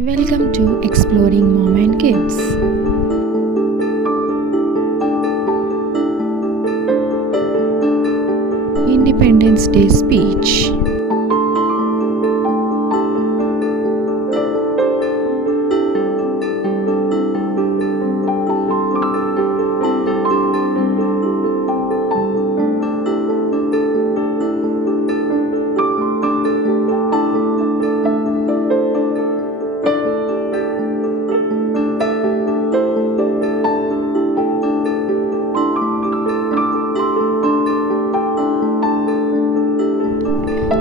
Welcome to Exploring Mom and Kids. Independence Day speech.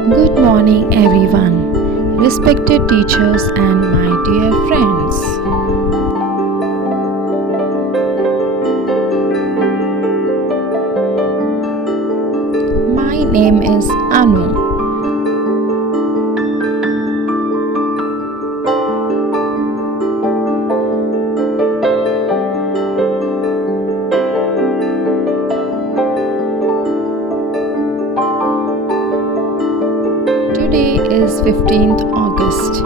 Good morning, everyone, respected teachers, and my dear friends. My name is Anu. Today is 15th August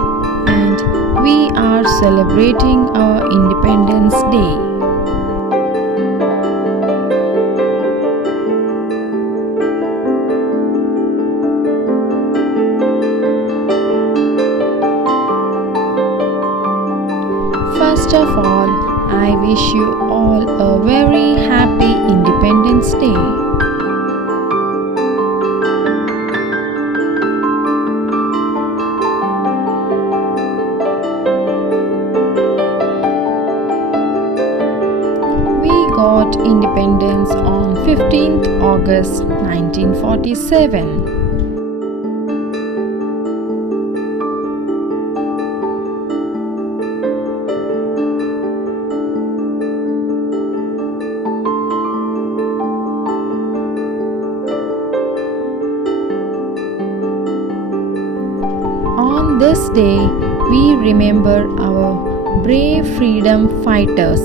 and we are celebrating our Independence Day. First of all, I wish you all a very happy Independence Day. We got independence on 15th August 1947. On this day, we remember our brave freedom fighters.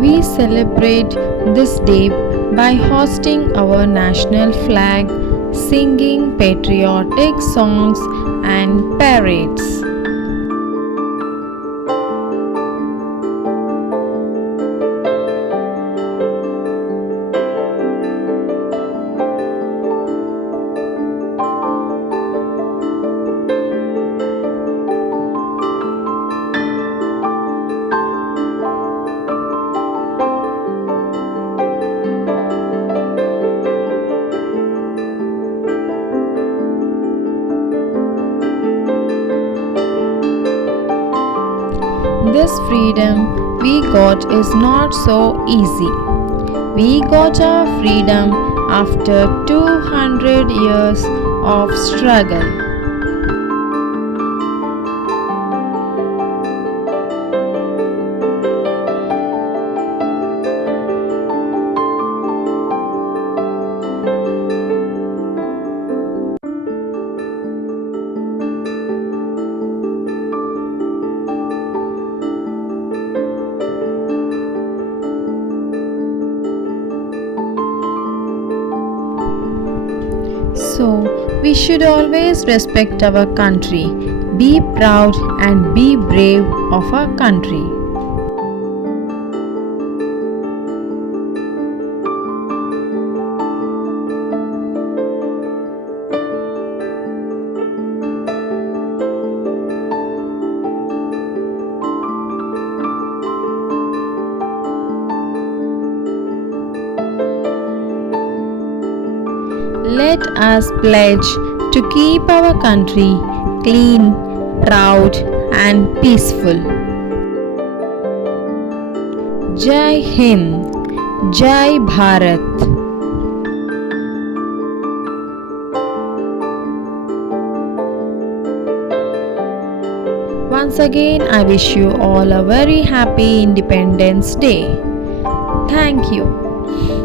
We celebrate this day by hosting our national flag, singing patriotic songs and parades. This freedom we got is not so easy. We got our freedom after 200 years of struggle. So, we should always respect our country, be proud and be brave of our country. Let us pledge to keep our country clean, proud, and peaceful. Jai Hind, Jai Bharat. Once again, I wish you all a very happy Independence Day. Thank you.